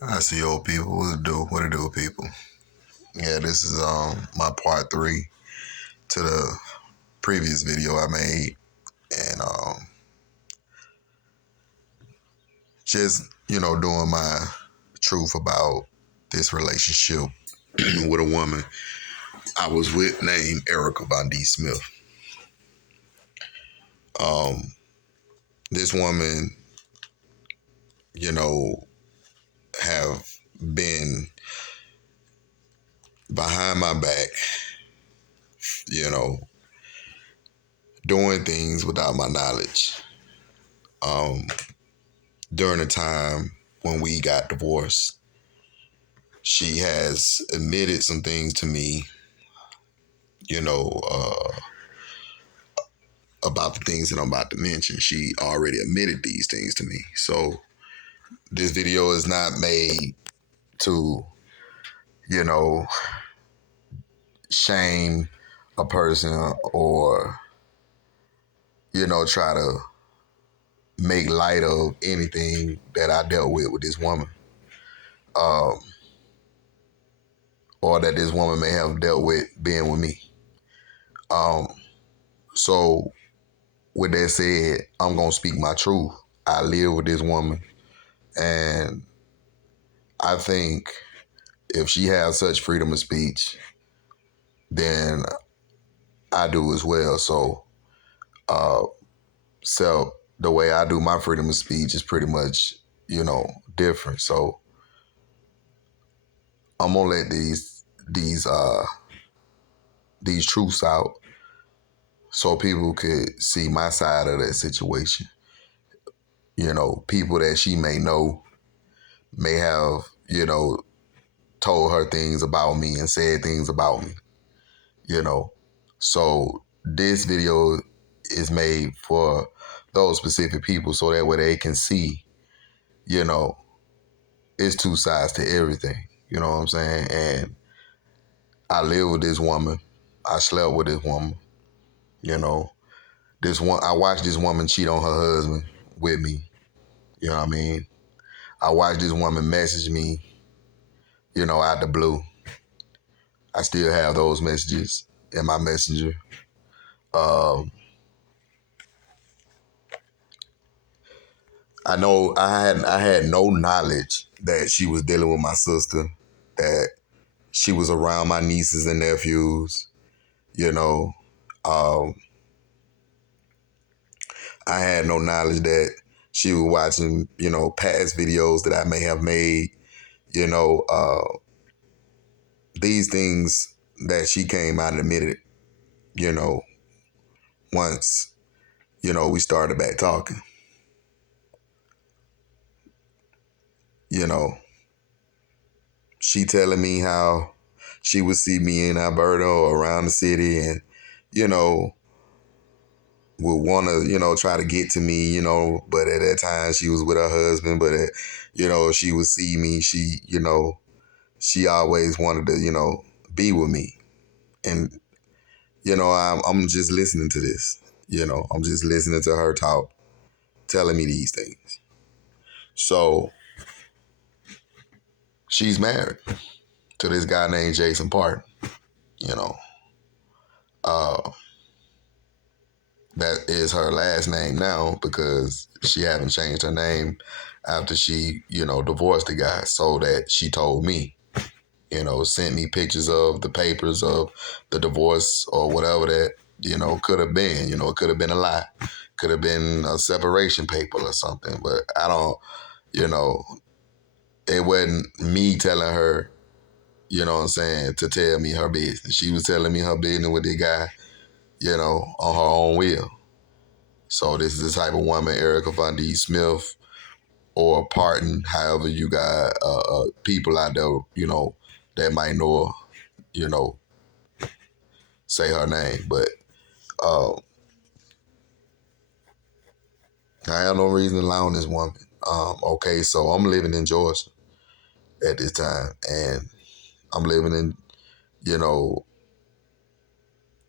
I see old people. What it do, people? Yeah, this is my part three to the previous video I made, and just doing my truth about this relationship with a woman I was with named Erica Vondese Smith. Um, this woman, you know, have been behind my back, you know, doing things without my knowledge. Um, during the time when we got divorced, she has admitted some things to me, you know, about the things that I'm about to mention. She already admitted these things to me. So this video is not made to, you know, shame a person or, try to make light of anything that I dealt with this woman. Um, or that this woman may have dealt with being with me. So with that said, I'm gonna speak my truth. I live with this woman, and I think if she has such freedom of speech, then I do as well. So, uh, so the way I do my freedom of speech is pretty much, different. So I'm gonna let these truths out so people could see my side of that situation. People that she may have, told her things about me and said things about me, you know. So this video is made for those specific people so that way they can see, you know, it's two sides to everything. You know what I'm saying? And I live with this woman. I slept with this woman, you know. I watched this woman cheat on her husband with me. You know what I mean? I watched this woman message me, out the blue. I still have those messages in my messenger. Um, I know I had no knowledge that she was dealing with my sister, that she was around my nieces and nephews, you know. Um, I had no knowledge that she was watching, past videos that I may have made, you know, these things that she came out and admitted, you know, once, we started back talking, you know. She telling me how she would see me in Alberta or around the city and, you know, would want to, try to get to me, but at that time she was with her husband, but, she would see me. She always wanted to, be with me. And, I'm just listening to this, I'm just listening to her talk, telling me these things. So she's married to this guy named Jason Partin, you know. Uh, That is her last name now because she haven't changed her name after she, divorced the guy. So that she told me, sent me pictures of the papers of the divorce or whatever that, could have been. It could have been a lie. Could have been a separation paper or something. But I don't, you know, it wasn't me telling her, to tell me her business. She was telling me her business with the guy, on her own will. So this is the type of woman, Erica Vondese Smith, or Partin, however you got people out there, that might know her, say her name. But uh, I have no reason to lie on this woman. Okay, so I'm living in Georgia at this time, and I'm living in, you know,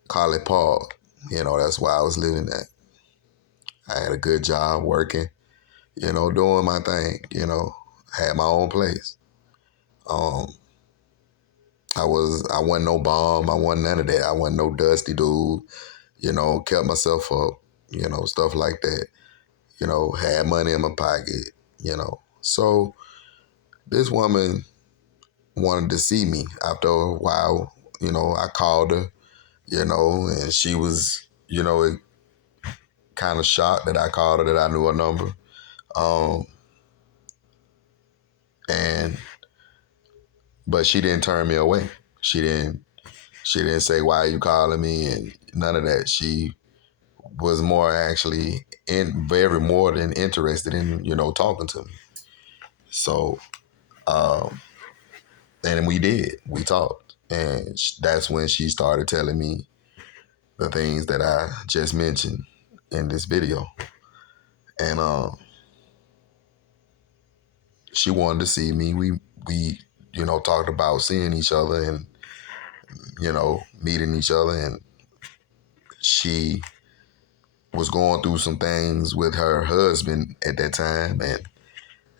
College Park. That's where I was living at. I had a good job working, doing my thing, Had my own place. Um, I wasn't no bomb. I wasn't none of that. I wasn't no dusty dude. Kept myself up. Stuff like that. Had money in my pocket. So this woman wanted to see me after a while. I called her. And she was, kind of shocked that I called her, that I knew her number. Um, and but she didn't turn me away. She didn't. She didn't say, "Why are you calling me?" and none of that. She was more actually very more than interested in talking to me. So um, and we talked, and that's when she started telling me the things that I just mentioned in this video, and she wanted to see me. We talked about seeing each other and meeting each other, and she was going through some things with her husband at that time, and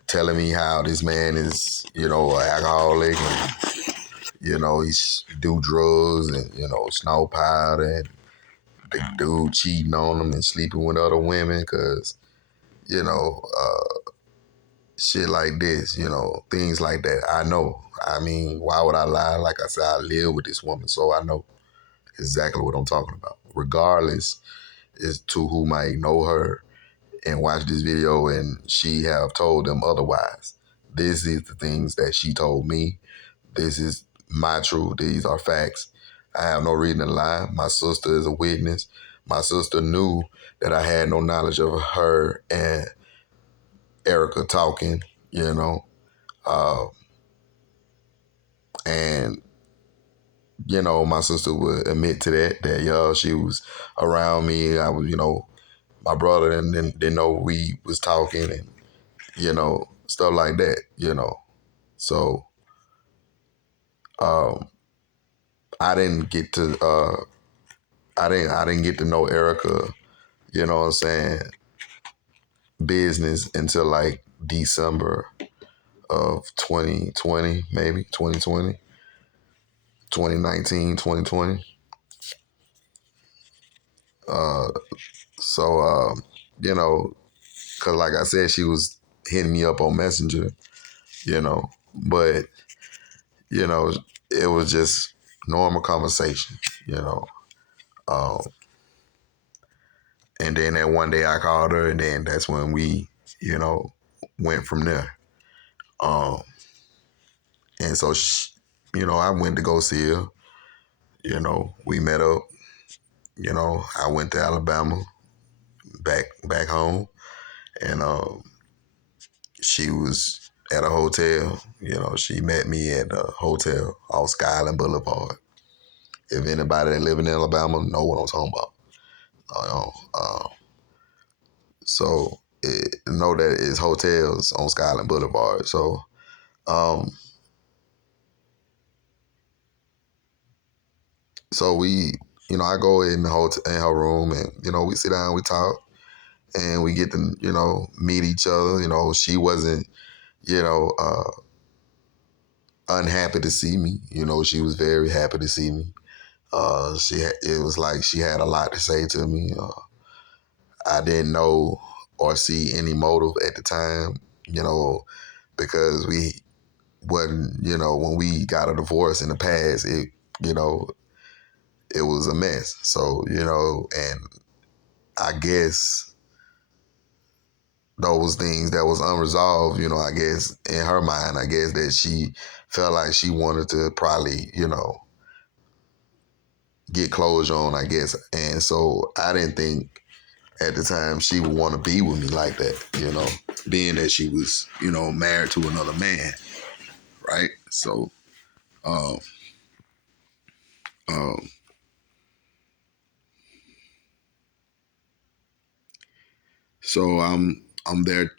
telling me how this man is an alcoholic, and he's do drugs, and snow powder, and the dude cheating on him and sleeping with other women, because you know shit like this, things like that. I know. I mean, why would I lie? Like I said, I live with this woman, so I know exactly what I'm talking about. Regardless as to who might know her and watch this video and she have told them otherwise. This is the things that she told me. This is my truth. These are facts. I have no reason to lie. My sister is a witness. My sister knew that I had no knowledge of her and Erica talking, you know. Uh, and, my sister would admit to that, y'all, she was around me. I was, my brother didn't know we was talking, and, stuff like that. So um, I didn't get to I didn't get to know Erica, what I'm saying, business until like December of 2020, maybe 2020, 2019, 2020. Uh, so, you know, because like I said, she was hitting me up on Messenger, but, you know, it was just normal conversation, you know. Um, and then that one day I called her, and then that's when we, you know, went from there. Um, and so, I went to go see her. We met up. I went to Alabama, back home, and she was at a hotel. She met me at a hotel off Skyland Boulevard. If anybody that live in Alabama know what I'm talking about, so know that it's hotels on Skyland Boulevard. So, um, we, I go in in her room, and we sit down, we talk, and we get to meet each other. She wasn't you know unhappy to see me. She was very happy to see me. It was like she had a lot to say to me. I didn't know or see any motive at the time, because we wasn't, when we got a divorce in the past, you know, it was a mess. So, and I guess those things that was unresolved, I guess in her mind, I guess that she felt like she wanted to probably, get closure on, I guess. And so I didn't think at the time she would want to be with me like that, being that she was, married to another man, right? So, um, um, so I'm there,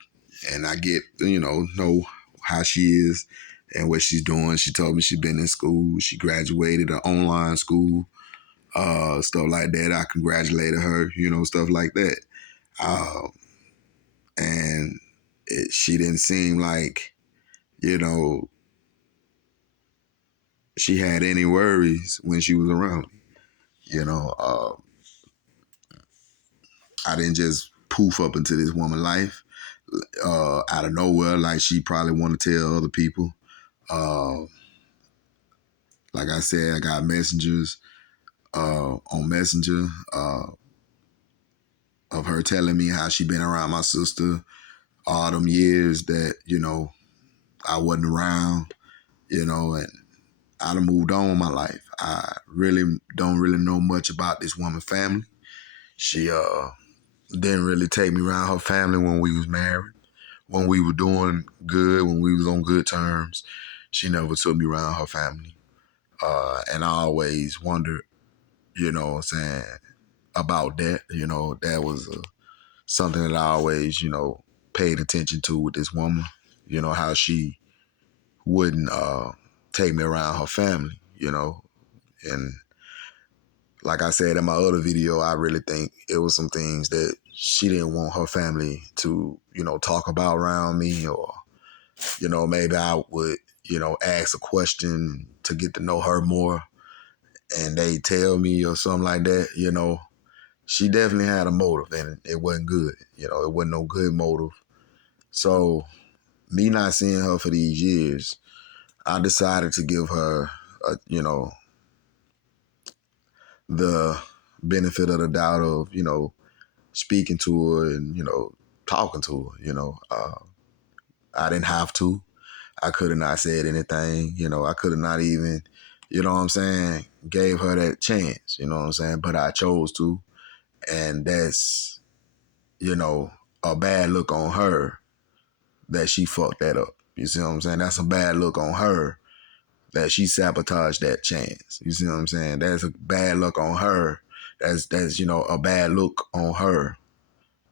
and I get know how she is and what she's doing. She told me she's been in school. She graduated an online school, stuff like that. I congratulated her, stuff like that. Um, and she didn't seem like you know, she had any worries when she was around me. You know, I didn't just poof up into this woman's life out of nowhere like she probably want to tell other people. Uh, like I said, I got messengers on Messenger of her telling me how she been around my sister all them years that, I wasn't around, and I done moved on with my life. I really don't really know much about this woman's family. She didn't really take me around her family when we was married, when we were doing good, when we was on good terms. She never took me around her family. And I always wondered, what I'm saying, about that. That was something that I always, paid attention to with this woman. How she wouldn't take me around her family, and like I said in my other video, I really think it was some things that she didn't want her family to, talk about around me, or, maybe I would, ask a question to get to know her more and they tell me or something like that, she definitely had a motive and it wasn't good. It wasn't no good motive. So me not seeing her for these years, I decided to give her, the benefit of the doubt of, speaking to her and, talking to her, I didn't have to. I could have not said anything, I could have not even, what I'm saying, gave her that chance, what I'm saying? But I chose to. And that's, a bad look on her that she fucked that up. You see what I'm saying? That's a bad look on her that she sabotaged that chance. You see what I'm saying? That's a bad look on her. That's a bad look on her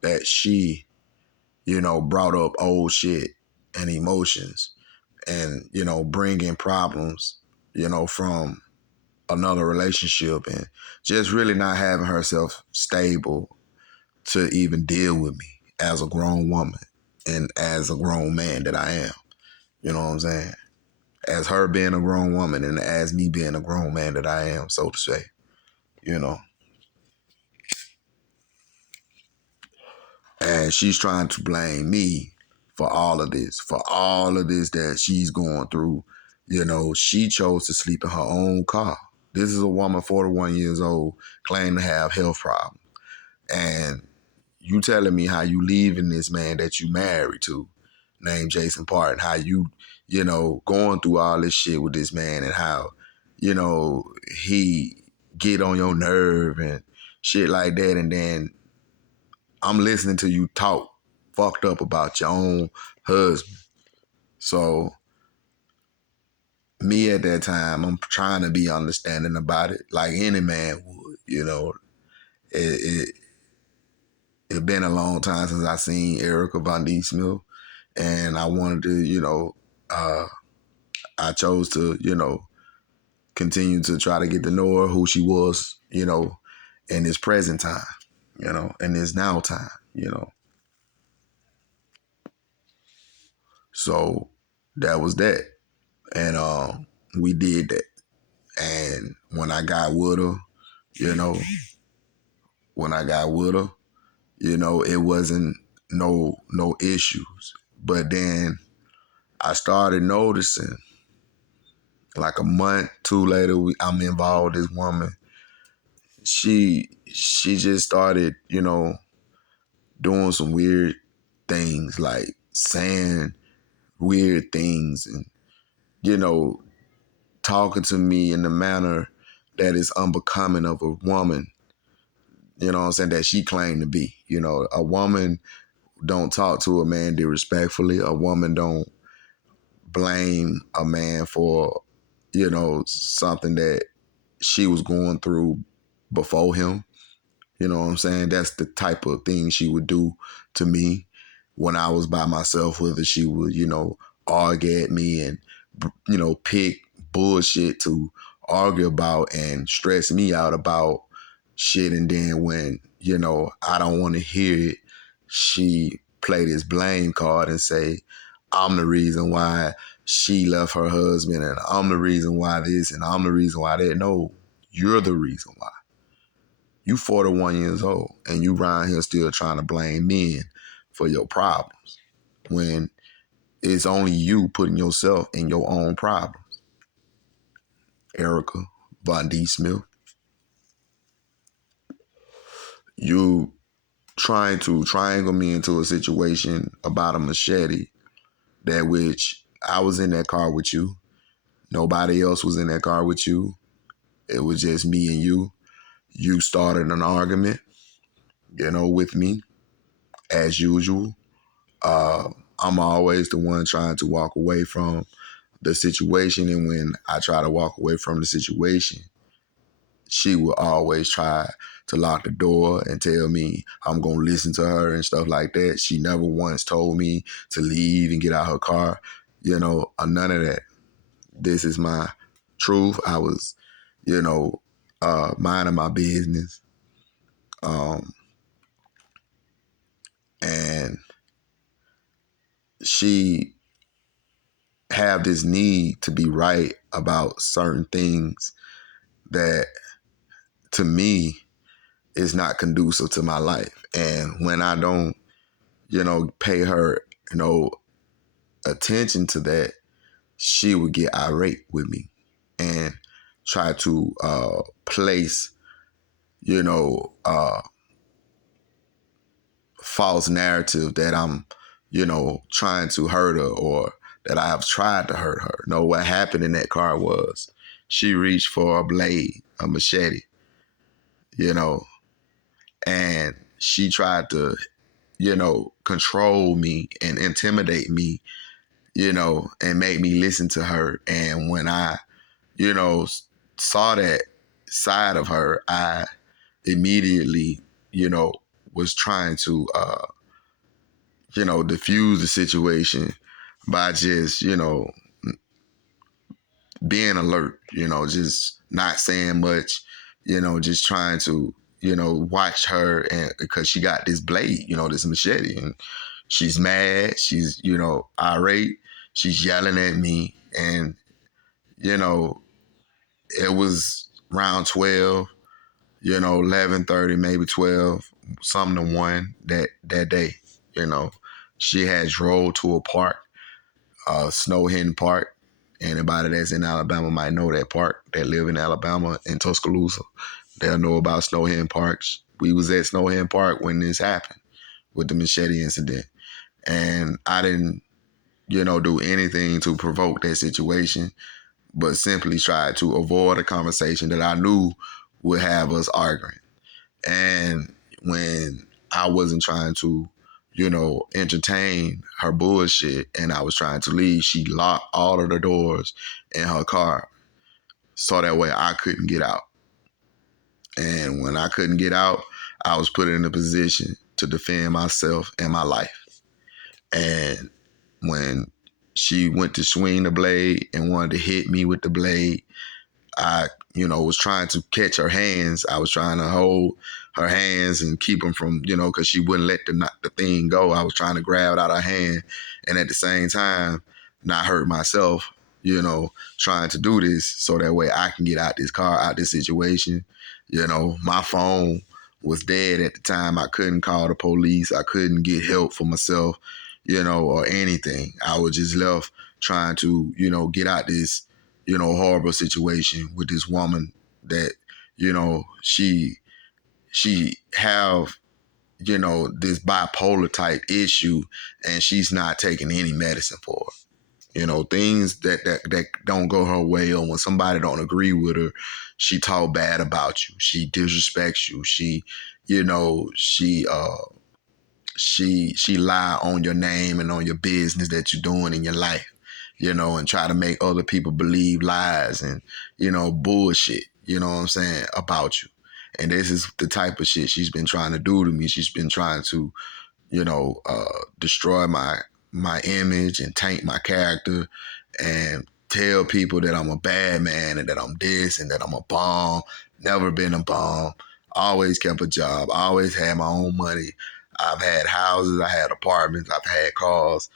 that she, brought up old shit and emotions and, bringing problems, from another relationship and just really not having herself stable to even deal with me as a grown woman and as a grown man that I am. You know what I'm saying? As her being a grown woman and as me being a grown man that I am, so to say, you know. And she's trying to blame me for all of this, that she's going through. She chose to sleep in her own car. This is a woman, 41 years old, claiming to have health problems. And you telling me how you leaving this man that you married to, named Jason Partin, how you, going through all this shit with this man and how, he get on your nerve and shit like that. And then I'm listening to you talk fucked up about your own husband. So me at that time, I'm trying to be understanding about it like any man would, It been a long time since I seen Erica vondese, and I wanted to, I chose to, continue to try to get to know her, who she was, in this present time, in this now time, So that was that. And we did that. And when I got with her, you know, when I got with her, it wasn't no issues. But then I started noticing, like a month, two later, I'm involved with this woman. She just started, doing some weird things, like saying weird things and, you know, talking to me in the manner that is unbecoming of a woman, you know what I'm saying, that she claimed to be. A woman don't talk to a man disrespectfully. A woman don't blame a man for, something that she was going through before him. You know what I'm saying? That's the type of thing she would do to me when I was by myself with her. She would, argue at me and, pick bullshit to argue about and stress me out about shit. And then when, I don't want to hear it, she play this blame card and say, I'm the reason why she left her husband and I'm the reason why this and I'm the reason why that. No, you're the reason why. You 41 years old and you around here still trying to blame men for your problems when it's only you putting yourself in your own problems. Erica Vondese Smith, you trying to triangle me into a situation about a machete that which I was in that car with you. Nobody else was in that car with you. It was just me and you. You started an argument, with me as usual. I'm always the one trying to walk away from the situation. And when I try to walk away from the situation, she will always try to lock the door and tell me I'm going to listen to her and stuff like that. She never once told me to leave and get out her car, none of that. This is my truth. I was, minding my business. And she have this need to be right about certain things that to me is not conducive to my life. And when I don't, pay her, attention to that, she would get irate with me and try to place, false narrative that I'm, trying to hurt her or that I have tried to hurt her. No, what happened in that car was she reached for a blade, a machete, and she tried to, control me and intimidate me, and make me listen to her. And when I, saw that side of her, I immediately, was trying to, diffuse the situation by just, being alert, just not saying much, just trying to, watch her and because she got this blade, this machete and she's mad, she's, irate, she's yelling at me and, it was around 12, 11:30, maybe 12, something to 1 that day, She had drove to a park, Snow Hen Park. Anybody that's in Alabama might know that park, that live in Alabama in Tuscaloosa. They'll know about Snow Hen Parks. We was at Snow Hen Park when this happened with the machete incident. And I didn't, do anything to provoke that situation, but simply tried to avoid a conversation that I knew would have us arguing. And when I wasn't trying to, entertain her bullshit and I was trying to leave, she locked all of the doors in her car so that way I couldn't get out. And when I couldn't get out, I was put in a position to defend myself and my life. And when she went to swing the blade and wanted to hit me with the blade, I, was trying to catch her hands. I was trying to hold her hands and keep them from, because she wouldn't let the thing go. I was trying to grab it out of her hand and at the same time not hurt myself, trying to do this so that way I can get out this car, out this situation. My phone was dead at the time. I couldn't call the police. I couldn't get help for myself, or anything. I was just left trying to, get out this, horrible situation with this woman that, she have, this bipolar type issue and she's not taking any medicine for it. Things that don't go her way, or when somebody don't agree with her, she talk bad about you. She disrespects you. She lie on your name and on your business that you're doing in your life, and try to make other people believe lies and, bullshit, what I'm saying, about you. And this is the type of shit she's been trying to do to me. She's been trying to, destroy my image and taint my character and tell people that I'm a bad man and that I'm this and that I'm a bum. Never been a bum. Always kept a job. Always had my own money. I've had houses. I had apartments. I've had cars.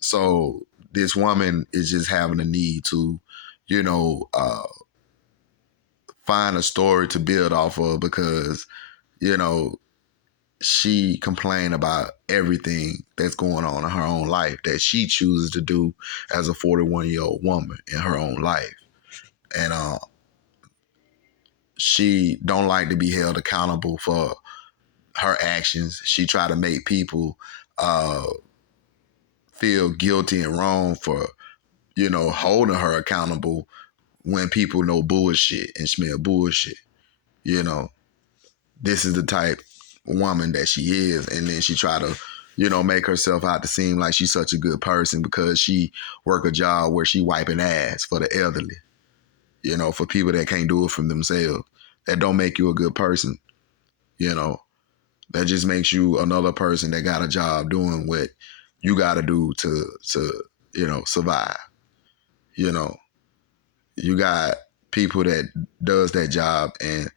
So this woman is just having a need to, you know, find a story to build off of because, you know, she complained about everything that's going on in her own life that she chooses to do as a 41-year-old woman in her own life. And she don't like to be held accountable for her actions. She try to make people feel guilty and wrong for, you know, holding her accountable when people know bullshit and smell bullshit. You know, this is the type woman that she is. And then she try to, you know, make herself out to seem like she's such a good person because she work a job where she wiping ass for the elderly, you know, for people that can't do it for themselves. That don't make you a good person, you know. That just makes you another person that got a job doing what you got to do to, you know, survive. You know, you got people that does that job and,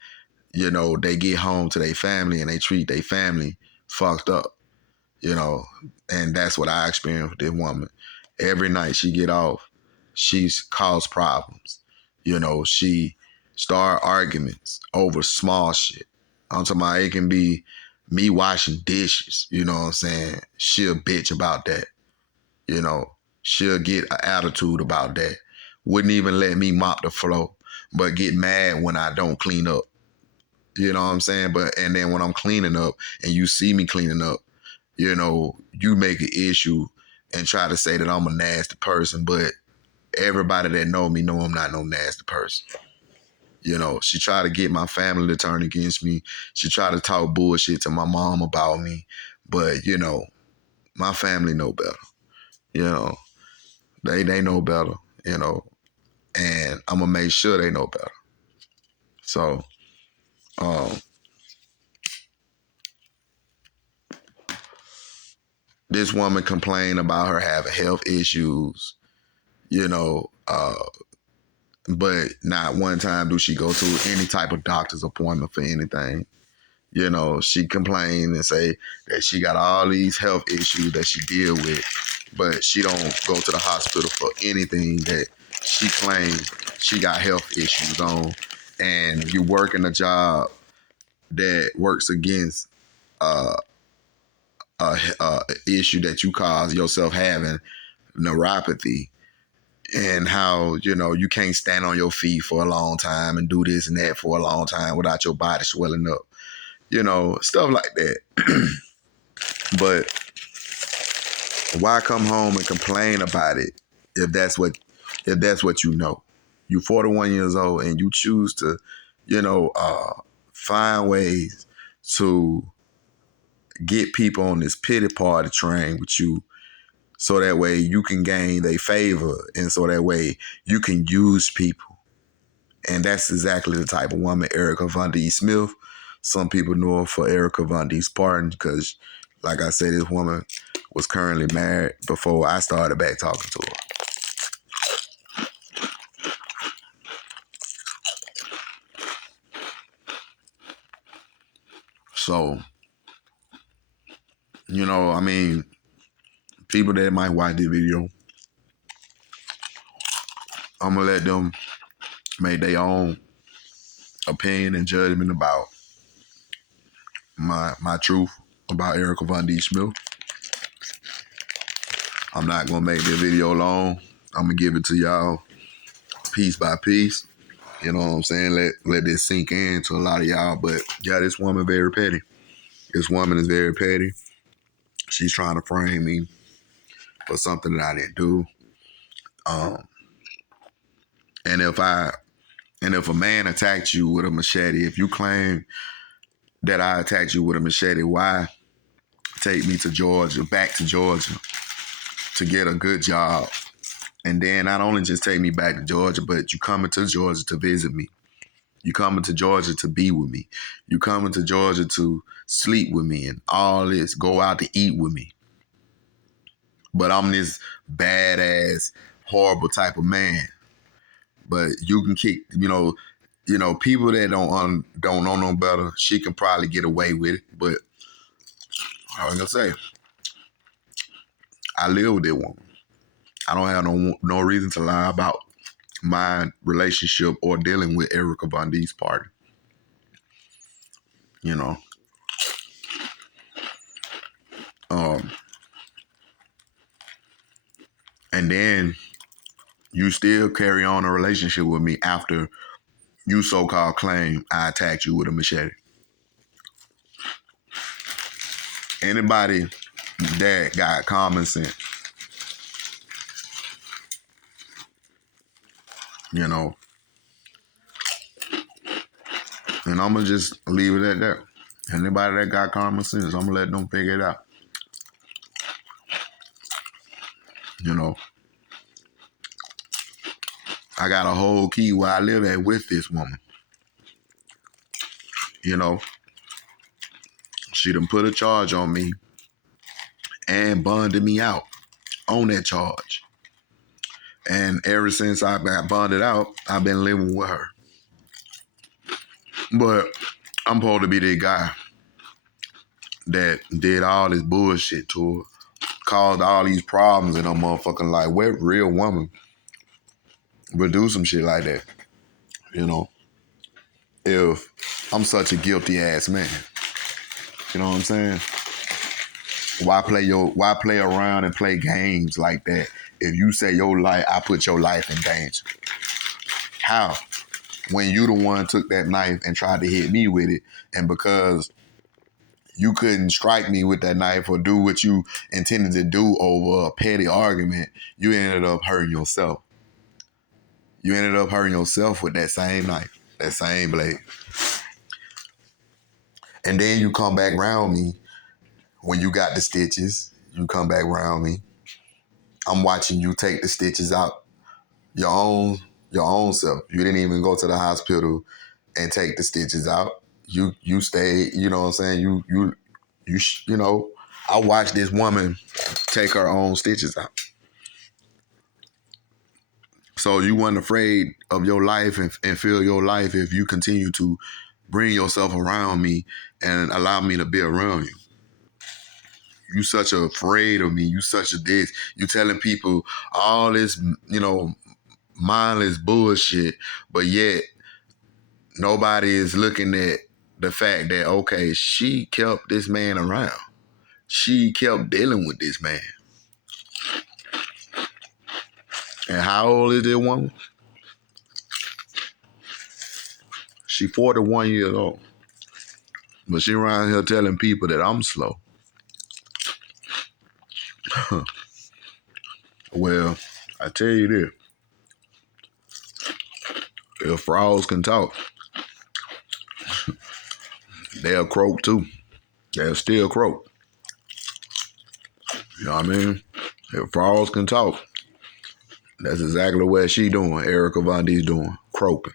you know, they get home to their family and they treat their family fucked up, you know, and that's what I experienced with this woman. Every night she get off, she's caused problems. You know, she start arguments over small shit. I'm talking about it can be me washing dishes, you know what I'm saying? She'll bitch about that, you know. She'll get an attitude about that. Wouldn't even let me mop the floor, but get mad when I don't clean up. You know what I'm saying? But and then when I'm cleaning up and you see me cleaning up, you know, you make an issue and try to say that I'm a nasty person, but everybody that know me know I'm not no nasty person. You know, she tried to get my family to turn against me. She tried to talk bullshit to my mom about me. But, you know, my family know better. You know, they know better, you know, and I'm going to make sure they know better. So, this woman complained about her having health issues, you know, but not one time do she go to any type of doctor's appointment for anything. You know, she complained and say that she got all these health issues that she deal with, but she don't go to the hospital for anything that she claims she got health issues on. And you work in a job that works against a issue that you cause yourself having, neuropathy, and how, you know, you can't stand on your feet for a long time and do this and that for a long time without your body swelling up, you know, stuff like that. But why come home and complain about it if that's what you know? You're 41 years old and you choose to, you know, find ways to get people on this pity party train with you so that way you can gain their favor and so that way you can use people. And that's exactly the type of woman Erica Vondese Smith. Some people know her for Erica Vondese Partin because, like I said, this woman was currently married before I started back talking to her. So, you know, I mean, people that might watch this video, I'm going to let them make their own opinion and judgment about my truth about Erica Vondese Smith. I'm not going to make this video long. I'm going to give it to y'all piece by piece. You know what I'm saying? Let this sink in to a lot of y'all. But yeah, this woman very petty. This woman is very petty. She's trying to frame me for something that I didn't do. And if a man attacked you with a machete, if you claim that I attacked you with a machete, why take me to Georgia, back to Georgia, to get a good job? And then not only just take me back to Georgia, but you coming to Georgia to visit me. You coming to Georgia to be with me. You coming to Georgia to sleep with me and all this, go out to eat with me. But I'm this badass, horrible type of man. But you can kick, people that don't know no better, she can probably get away with it. But I was gonna say, I live with that woman. I don't have no reason to lie about my relationship or dealing with Erica Vondese's party. You know. And then you still carry on a relationship with me after you so-called claim I attacked you with a machete. Anybody that got common sense, you know, and I'm going to just leave it at that. Anybody that got common sense, I'm going to let them figure it out. You know, I got a whole key where I live at with this woman. You know, she done put a charge on me and bonded me out on that charge. And ever since I got bonded out, I've been living with her. But I'm supposed to be the guy that did all this bullshit to her, caused all these problems in her motherfucking life. What real woman would do some shit like that? You know, if I'm such a guilty ass man, you know what I'm saying? Why play around and play games like that? If you say your life, I put your life in danger. How? When you the one took that knife and tried to hit me with it, and because you couldn't strike me with that knife or do what you intended to do over a petty argument, you ended up hurting yourself. You ended up hurting yourself with that same knife, that same blade. And then you come back around me when you got the stitches. You come back around me. I'm watching you take the stitches out your own self. You didn't even go to the hospital and take the stitches out. You stayed, you know what I'm saying? You know, I watched this woman take her own stitches out. So you weren't afraid of your life and feel your life if you continue to bring yourself around me and allow me to be around you. You such afraid of me. You such a this. You telling people all this, you know, mindless bullshit, but yet nobody is looking at the fact that, okay, she kept this man around. She kept dealing with this man. And how old is this woman? She 41 years old. But she around here telling people that I'm slow. Well, I tell you this. If frogs can talk, they'll croak too. They'll still croak. You know what I mean? If frogs can talk, that's exactly what she doing, Erica Vondese's doing, croaking.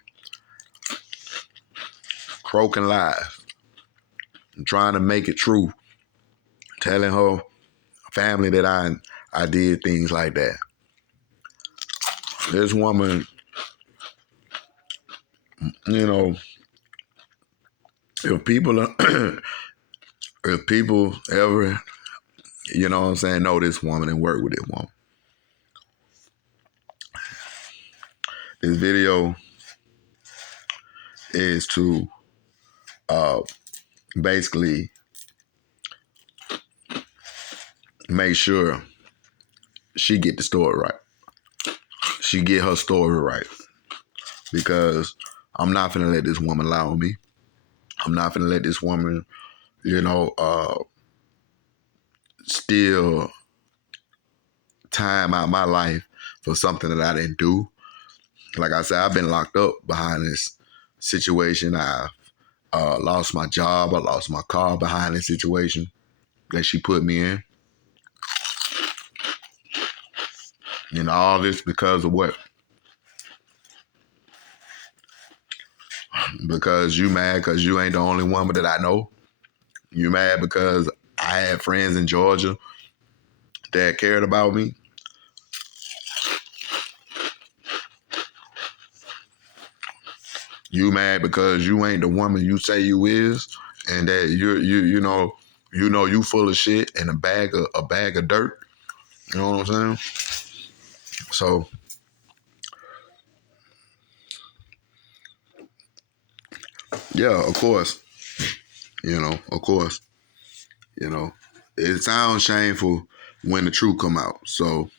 Croaking lies. And trying to make it true. Telling her family that I did things like that. This woman, you know, if people ever, you know what I'm saying, know this woman and work with this woman. This video is to basically make sure she get the story right. She get her story right. Because I'm not finna let this woman lie on me. I'm not finna let this woman, you know, steal time out of my life for something that I didn't do. Like I said, I've been locked up behind this situation. I've lost my job. I lost my car behind this situation that she put me in. You know, all this because of what? Because you mad because you ain't the only woman that I know. You mad because I had friends in Georgia that cared about me. You mad because you ain't the woman you say you is, and that you know you full of shit and a bag of dirt. You know what I'm saying? So, yeah, of course, of course, you know, it sounds shameful when the truth come out. So,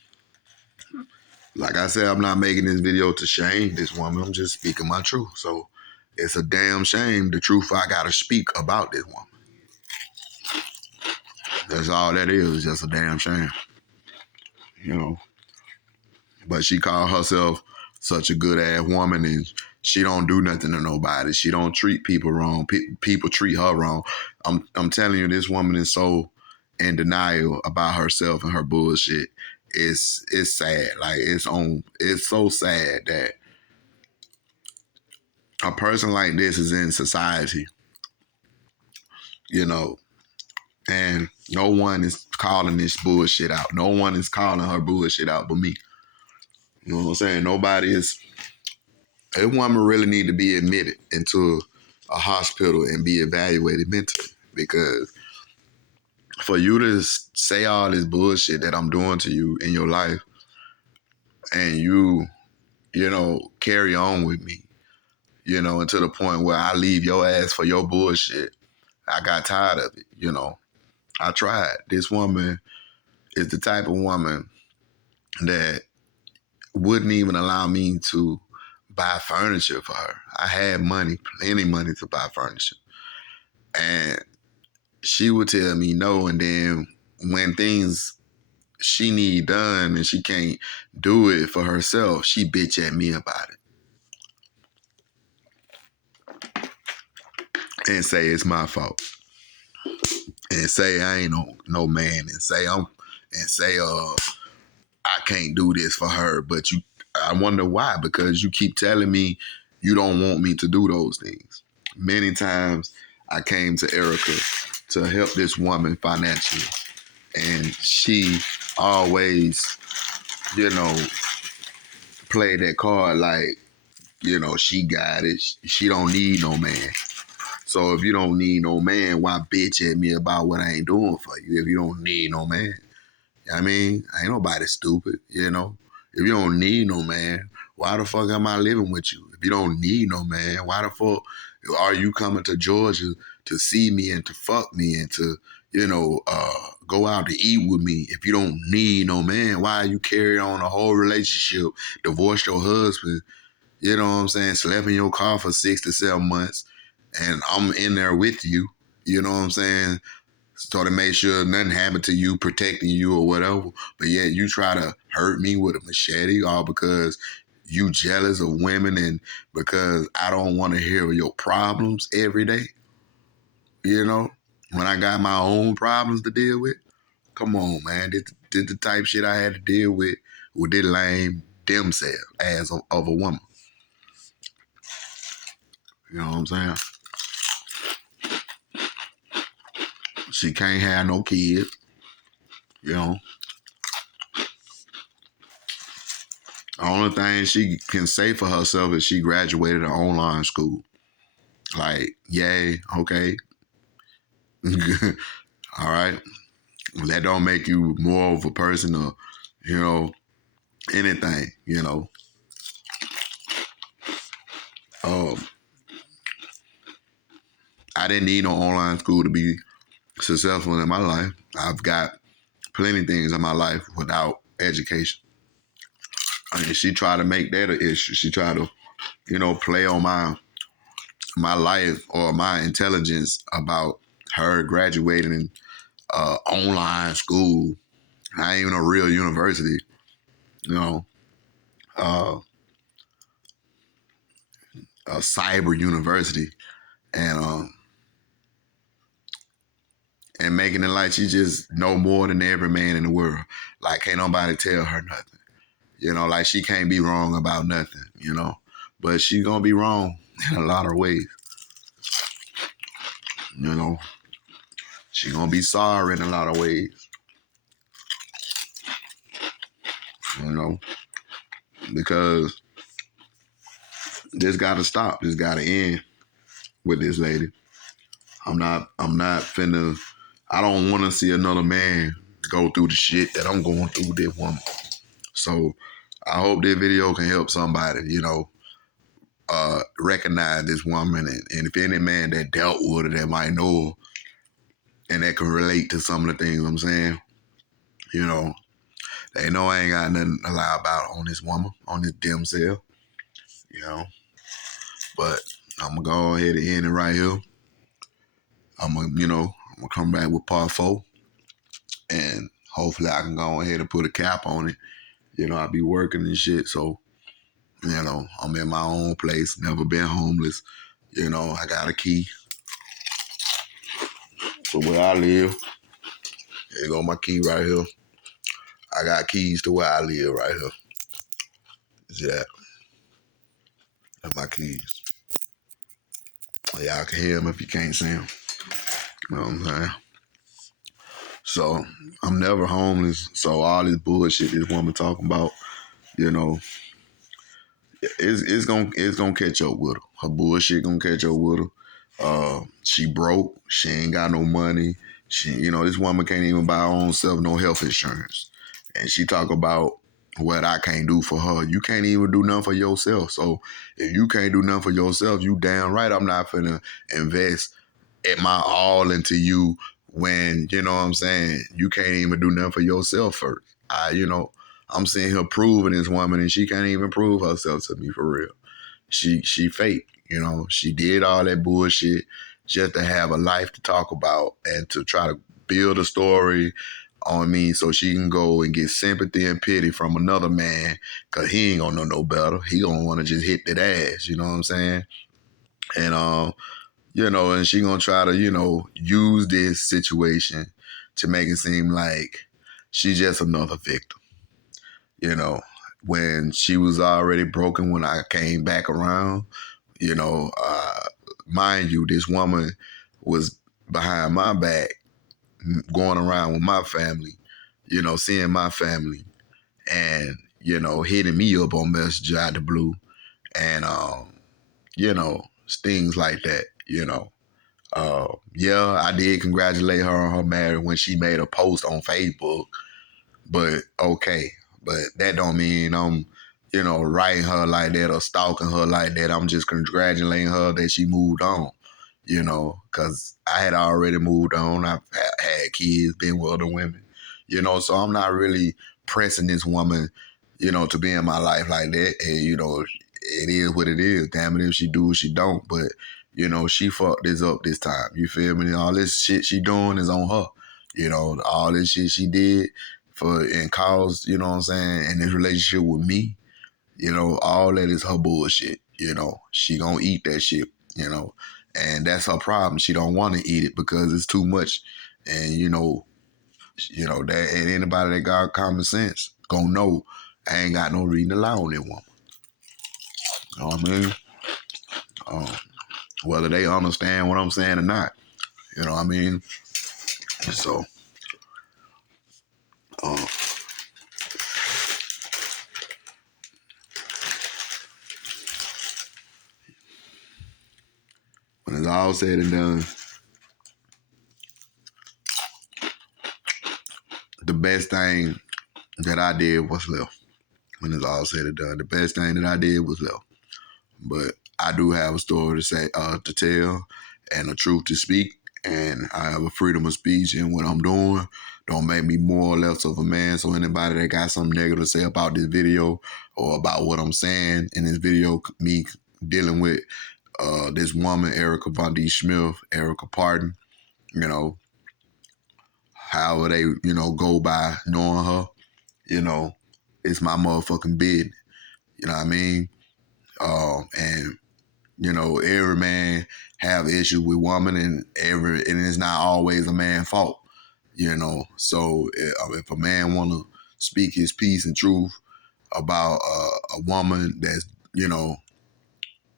like I said, I'm not making this video to shame this woman. I'm just speaking my truth. So, it's a damn shame the truth I gotta speak about this woman. That's all that is, just a damn shame, you know. But she called herself such a good ass woman, and she don't do nothing to nobody. She don't treat people wrong. People treat her wrong. I'm telling you, this woman is so in denial about herself and her bullshit. It's sad. Like it's so sad that a person like this is in society, you know, and no one is calling this bullshit out. No one is calling her bullshit out but me. You know what I'm saying? Nobody is. That woman really need to be admitted into a hospital and be evaluated mentally, because for you to say all this bullshit that I'm doing to you in your life and carry on with me, and to the point where I leave your ass for your bullshit. I got tired of it. I tried. This woman is the type of woman that wouldn't even allow me to buy furniture for her. I had money, plenty money to buy furniture. And she would tell me no, and then when things she need done and she can't do it for herself, she bitch at me about it and say it's my fault and say I ain't no man and say I can't do this for her. But I wonder why, because you keep telling me you don't want me to do those things. Many times I came to Erica to help this woman financially, and she always, play that card like, she got it. She don't need no man. So if you don't need no man, why bitch at me about what I ain't doing for you if you don't need no man? I mean, ain't nobody stupid. If you don't need no man, why the fuck am I living with you? If you don't need no man, why the fuck are you coming to Georgia to see me and to fuck me and to, go out to eat with me? If you don't need no man, why you carry on a whole relationship, divorce your husband, you know what I'm saying, slept in your car for 6 to 7 months, and I'm in there with you, you know what I'm saying? So to make sure nothing happened to you, protecting you or whatever. But yet you try to hurt me with a machete, all because you jealous of women and because I don't want to hear your problems every day. When I got my own problems to deal with. Come on, man. This the type shit I had to deal with this lame themselves as of a woman. You know what I'm saying? She can't have no kids. The only thing she can say for herself is she graduated an online school. Like, yay, okay. All right. That don't make you more of a person or, anything, Um, I didn't need no online school to be successful in my life. I've got plenty of things in my life without education. I mean, she tried to make that an issue. She tried to, play on my life or my intelligence about her graduating in online school, not even a real university, uh, a cyber university, and making it like she just know more than every man in the world. Like, can't nobody tell her nothing. Like she can't be wrong about nothing, But she gonna be wrong in a lot of ways. She gonna be sorry in a lot of ways. Because this gotta stop. This gotta end with this lady. I'm not finna, I don't wanna see another man go through the shit that I'm going through with this woman. So I hope this video can help somebody, recognize this woman, and if any man that dealt with her that might know her and that can relate to some of the things I'm saying, they know I ain't got nothing to lie about on this woman, on this damn cell, But I'm gonna go ahead and end it right here. I'm gonna come back with part 4, and hopefully I can go ahead and put a cap on it. I be working and shit, so I'm in my own place, never been homeless. I got a key for where I live. Here go my key right here. I got keys to where I live right here. See that? That's my keys. Y'all can hear them if you can't see them. You know what I'm saying? So I'm never homeless. So all this bullshit this woman talking about, it's gonna catch up with her. Her bullshit gonna catch up with her. She broke. She ain't got no money. This woman can't even buy her own self no health insurance. And she talk about what I can't do for her. You can't even do nothing for yourself. So if you can't do nothing for yourself, you damn right I'm not finna invest at my all into you when, you know what I'm saying, you can't even do nothing for yourself first. I'm seeing her proving this woman and she can't even prove herself to me for real. She fake, she did all that bullshit just to have a life to talk about and to try to build a story on me so she can go and get sympathy and pity from another man because he ain't gonna know no better. He gonna want to just hit that ass, you know what I'm saying? And and she gonna try to, use this situation to make it seem like she's just another victim. When she was already broken when I came back around, mind you, this woman was behind my back, going around with my family, seeing my family and, hitting me up on Messenger out the blue and, things like that, yeah, I did congratulate her on her marriage when she made a post on Facebook, but okay. But that don't mean I'm, writing her like that or stalking her like that. I'm just congratulating her that she moved on, because I had already moved on. I've had kids, been with other women, so I'm not really pressing this woman, to be in my life like that. And, it is what it is. Damn it if she do or she don't. But, she fucked this up this time. You feel me? All this shit she doing is on her. All this shit she did and caused, you know what I'm saying, in this relationship with me, all that is her bullshit. She gonna eat that shit, and that's her problem. She don't want to eat it because it's too much. And, that and anybody that got common sense gonna know I ain't got no reason to lie on that woman. You know what I mean? Whether they understand what I'm saying or not. You know what I mean? So, when it's all said and done, the best thing that I did was left. When it's all said and done, the best thing that I did was left. But I do have a story to say, to tell, and a truth to speak, and I have a freedom of speech in what I'm doing. Don't make me more or less of a man. So anybody that got something negative to say about this video or about what I'm saying in this video, me dealing with this woman, Erica Vondese Smith, Erica Partin, however they, go by knowing her, it's my motherfucking business. You know what I mean? And every man have issues with woman, and it's not always a man's fault. So if a man want to speak his piece and truth about a woman that's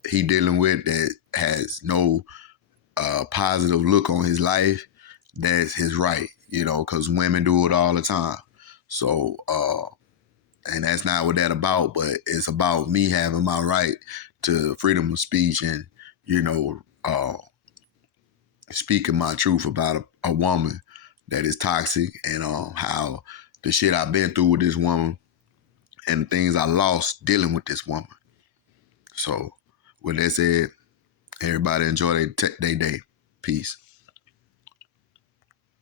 he dealing with that has no positive look on his life, that's his right. Because women do it all the time. So and that's not what that about, but it's about me having my right to freedom of speech and, speaking my truth about a woman that is toxic and how the shit I've been through with this woman, and things I lost dealing with this woman. So with that said, everybody enjoy their day. Peace.